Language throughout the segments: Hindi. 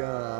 la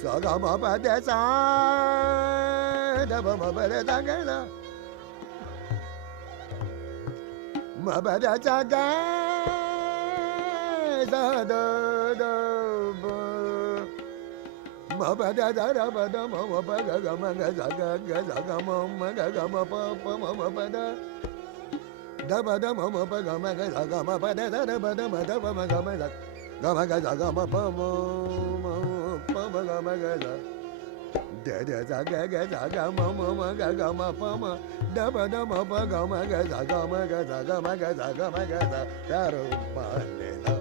sa ga ma pa de sa da ba ma pa de da ga da ma pa da sa ga da da da ba ma pa da da da ba da ma pa ga ma ga sa ga ma ga ma pa ma pa da da ba da ma pa ga ma ga sa ga ma pa da da ba da ma ga ma ga ma ga sa ga ma pa ma ga ma ga sa da da sa ga ma ga ma pa ma da ba da ma pa ga ma ga sa ga ma ga sa da ro ma le la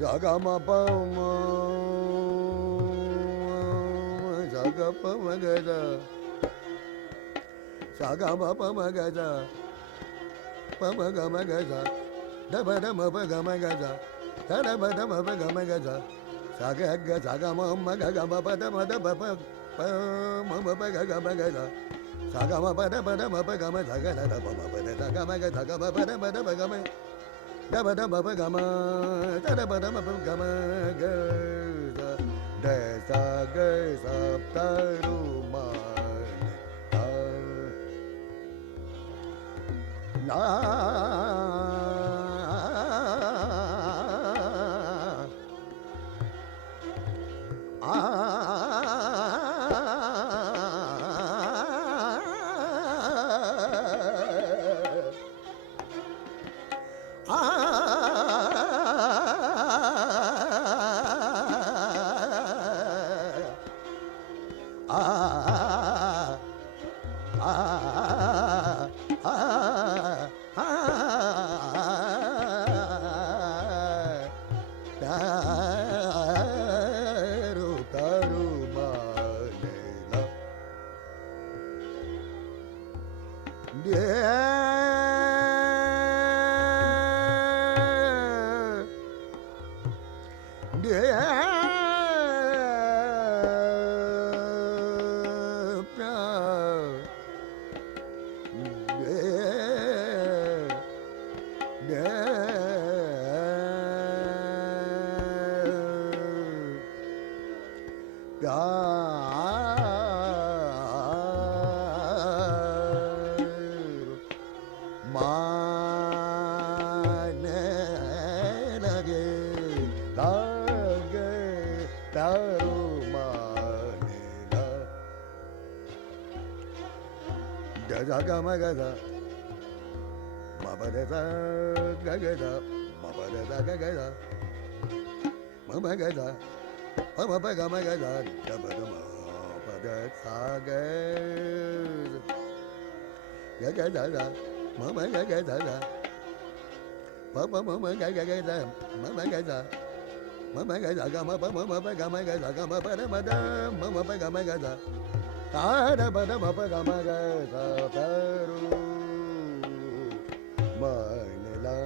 Saga ma pa ma saga pa ma ga sa saga ma pa ma ga sa pa ma ga sa da ba da ma pa ga ma ga sa da ba da ma pa ga ma ga sa saga ma ga ma pa da ma pa ma pa ga ma ga sa saga ma pa da ma pa ga ma sa ga da pa ma pa da ga ma ga sa ga ma pa da pa ga ma da ba da ma pa ga ma da ba da ma pa ga ma ga sa de sa ga sa ta ru ma na ga ma ga sa ma pa da sa ga sa ma pa da sa ga sa ma ma ga sa pa ma pa ga ma ga sa da ba da ma pa da sa ga sa ma ma ga sa pa pa ma ma ga sa ma ma ga sa ma ma ga sa ga ma pa ga ma ga sa ga ma pa da ma ma pa ga ma ga sa ta da ba da ma pa ga ma ga sa ta ru ma ne la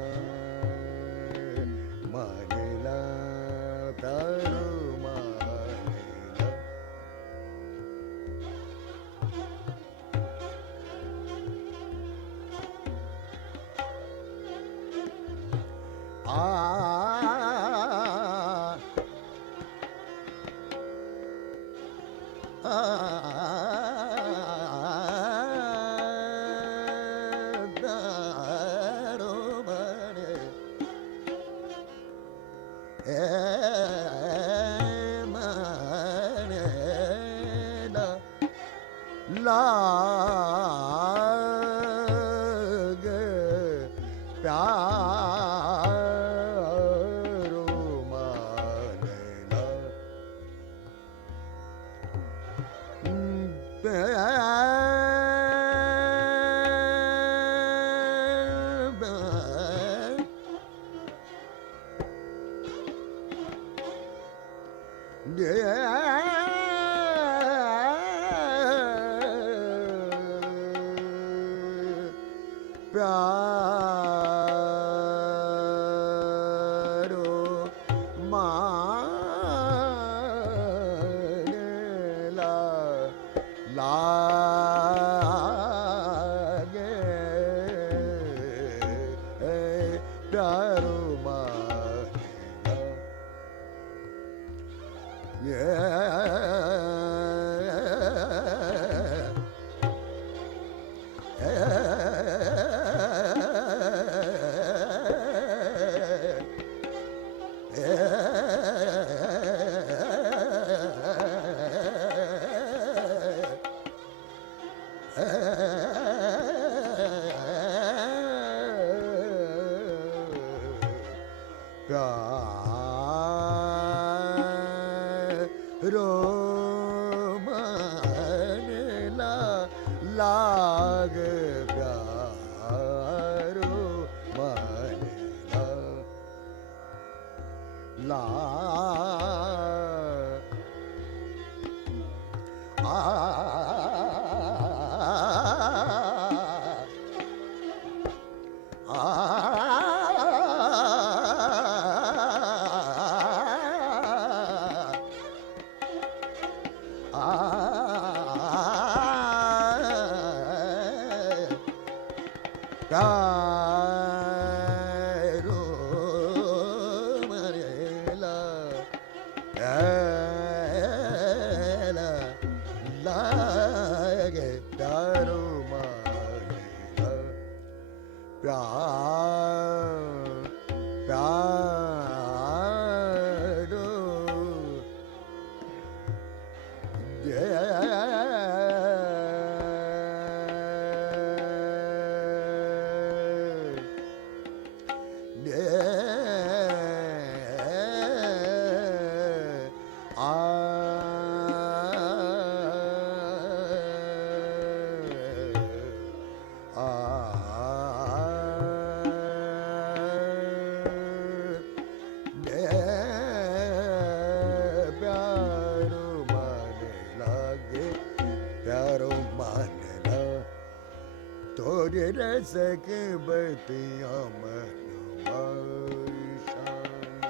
सके बतिया मनवाई शाम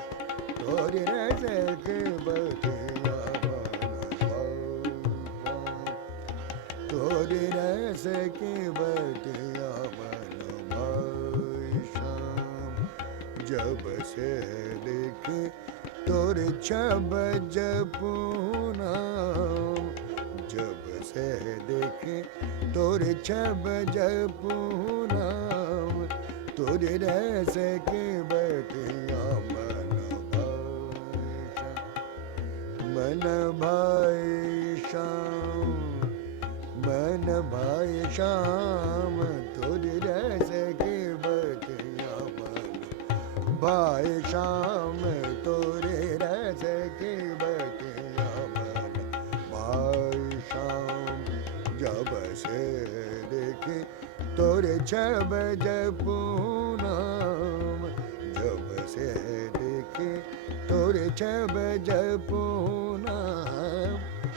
तोरी सके बतिया मनवाई तोरी सके बतिया मनवाई शाम जब से देखे तोरे छब जपूना जब से देखे तोरे छब जपूना तोरे रस के बतिया मन भाई शाम मन भाई शाम तोरे रस के बतिया मन भाई शाम तोरे रस के बतिया मन भाई शाम जब से देखे तोरे छब जपूना जब से देखे तोरे छब जपूना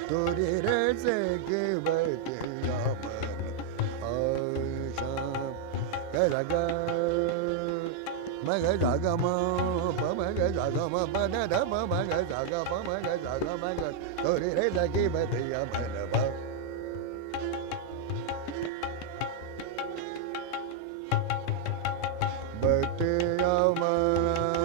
तोरे रस के बतिया मन शाम ग मग जाग म प मग जाग म प द ध प मग जाग प मग जाग मग तोरे रस के बतिया मन बतिया मन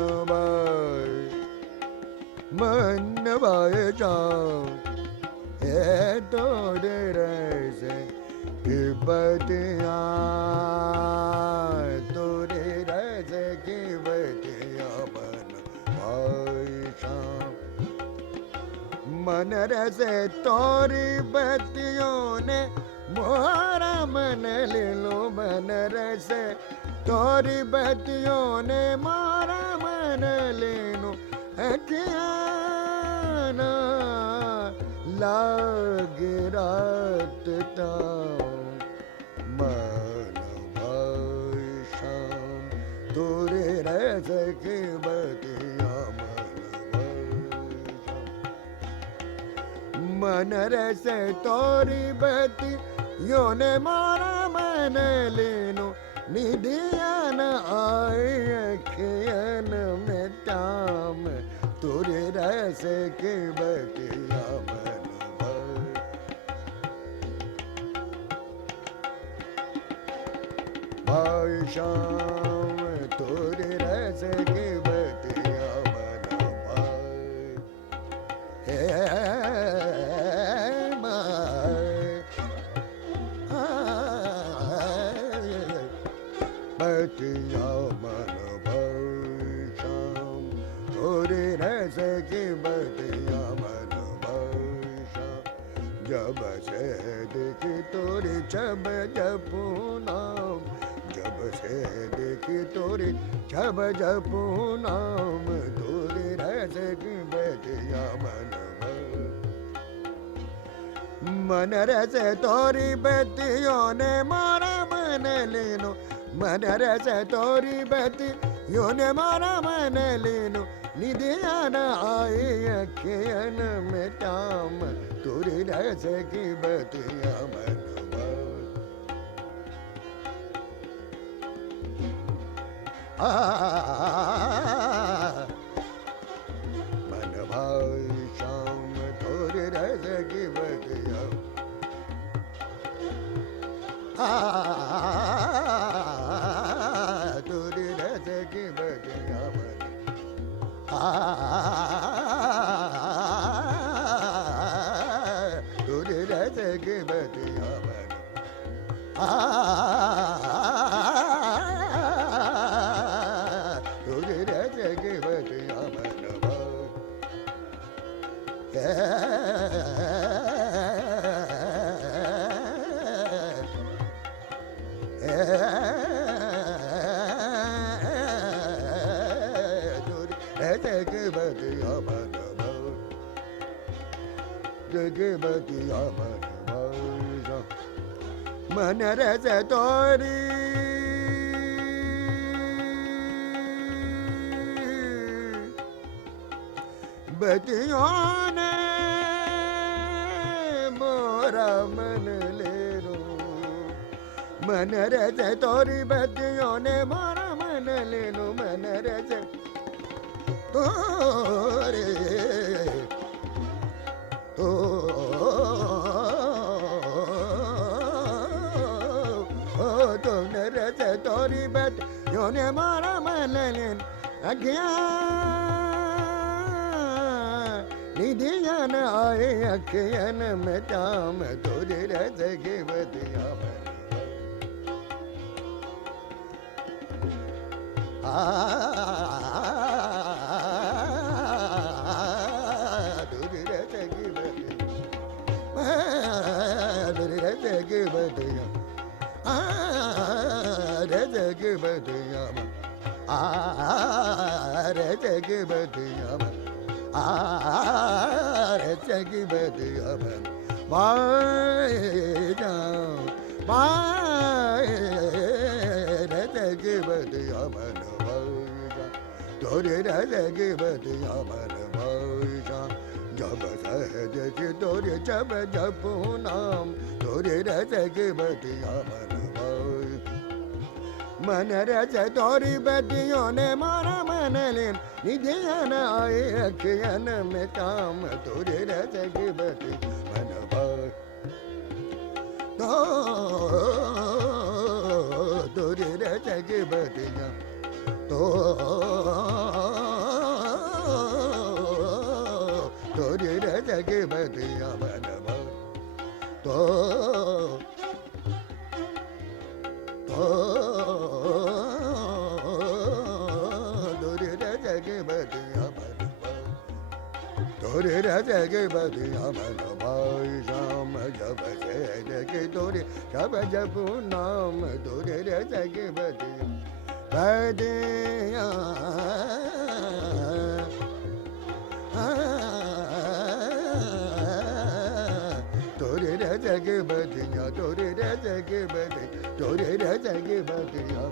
की बतिया मन भाई श्याम मन रस तोरी बतियों ने मोरा मन ले लो मन रस तोरी बतियों ने मोरा मन ले लो अज्ञाना लाग रात मन भाई श्याम तोरे रस की बतिया मन रस तोरी बती यो ने मारा मन लेनो निधिया न आए अखियन में ताम तोरे रस की बतिया मन भाई श्याम तोरे रस की बतिया मन भाई बतिया मन भाई श्याम तोरे रस की बतिया मन भाई श्याम जब से देखी तोरे छब जपू नाम जब से देखी तोरे छब जपू नाम तोरे रस की बतिया मन मन रस तोरी बतियों ने मारा मन लेनो मन रस तोरी बतियों ने मारा मन लेनो निधिया न आए अखियन में ताम तोरी रस की बतिया मन मन भाई श्याम तोरे रस की बतिया तोरे रस की बतिया मन तोरे रस की बतिया मन तोरे रस की बतिया मन मन रस तोरी बतियों ने मोरा मन ले लो मन रस तोरी बतियों ने मोरा मन ले लो मन रस तोरे तुमने रस तोरी बत यो ने मारा मन लेन अज्ञान निधिया न आए अखियन में ताम तोरे रस की बतिया तोरे रस की बतिया तोरे रस की बतिया रस की बतिया रस की बतिया रस की बतिया भाई रस की बतिया मन भाई तोरे रस की बतिया मन भाई जब सहज की तोरे जब जपू नाम तोरे रस की बतिया मन मन रस तोरी बतियों ने मारा मन लेन निधिया न आए अखियन में ताम तोरे रस की बती मन भाई तोरे रस की बतिया तोरे रस की बतिया मन भाई रे रे के बदिया मन भाई श्याम जब से के तोरे जब जब नाम तोरे रे के बदिया बदिया तोरे रे के बदिया तोरे रे के बदिया तोरे रे के बदिया